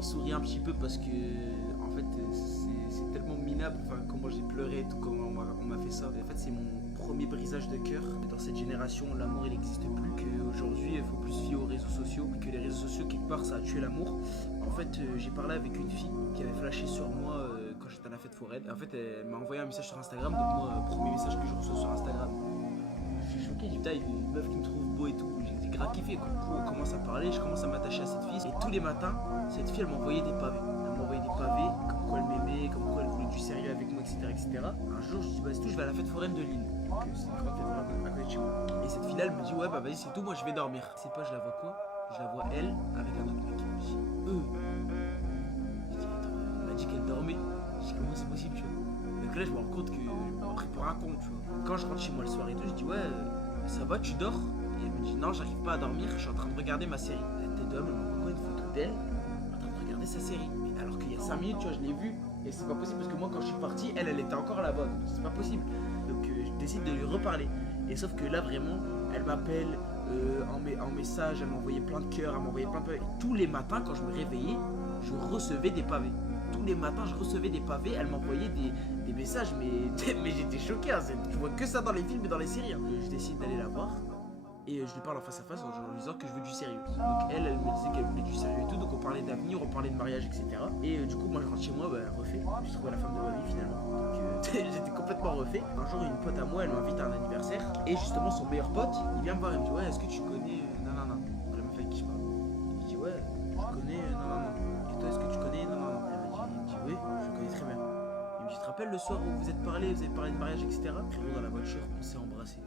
j'en souris un petit peu parce que en fait c'est tellement minable, enfin comment j'ai pleuré, tout comment on m'a fait ça. En fait c'est mon premier brisage de cœur. Dans cette génération l'amour il n'existe plus, qu'aujourd'hui il faut plus se fier aux réseaux sociaux, que les réseaux sociaux quelque part ça a tué l'amour. En fait j'ai parlé avec une fille qui avait flashé sur moi quand j'étais à la fête foraine. En fait elle m'a envoyé un message sur Instagram, donc moi premier message que je reçois sur Instagram. Je suis choqué, putain, une meuf qui me trouve beau et tout. J'ai grave kiffé. Quoi. Du coup, on commence à parler, je commence à m'attacher à cette fille. Et tous les matins, cette fille, elle m'envoyait des pavés. Elle m'envoyait des pavés, comme quoi elle m'aimait, comme quoi elle voulait du sérieux avec moi, etc. etc. Un jour, je dis, bah, c'est tout, je vais à la fête foraine de Lille. Donc, c'est une grande fête foraine à côté de chez moi. Et cette fille-là, elle me dit, ouais, bah, vas-y, c'est tout, moi, je vais dormir. Je sais pas, je la vois quoi? Je la vois, elle, avec un autre mec. Je dis, Je dis, attends, elle m'a dit qu'elle dormait. Je dis, comment c'est possible, tu vois? Donc là, je me rends compte que je m'a pris pour un con, tu vois. Quand je rentre chez moi le soir et tout, je dis, ouais, ça va, tu dors? Et elle me dit, non, j'arrive pas à dormir, je suis en train de regarder ma série. La tête d'homme, elle m'envoie une photo d'elle en train de regarder sa série. Mais alors qu'il y a 5 minutes, tu vois, je l'ai vue. Et c'est pas possible parce que moi, quand je suis parti, elle était encore là-bas. Donc c'est pas possible. Donc je décide de lui reparler. Et sauf que là, vraiment, elle m'appelle en message, elle m'envoyait plein de cœurs, elle m'envoyait plein de pavés. Et tous les matins, quand je me réveillais, je recevais des pavés. Tous les matins, je recevais des pavés, elle m'envoyait des messages, mais j'étais choqué. Hein, je vois que ça dans les films et dans les séries. Hein. Je décide d'aller la voir. Et je lui parle en face à face en lui disant que je veux du sérieux. Donc elle me disait qu'elle voulait du sérieux et tout, donc on parlait d'avenir, on parlait de mariage, etc. Et du coup, moi je rentre chez moi, bah, refait. J'ai trouvé la femme de ma vie finalement. Donc j'étais complètement refait. Un jour, une pote à moi, elle m'invite à un anniversaire. Et justement, son meilleur pote, il vient me voir, il me dit, ouais, est-ce que tu connais nanana? Donc la meuf avec qui je parle. Il me dit, ouais, je connais nanana. Et toi, est-ce que tu connais nanana? Elle me dit, oui, je connais très bien. Il me dit, tu te rappelles le soir où vous avez parlé de mariage, etc. Frérot, dans la voiture, on s'est embrassé.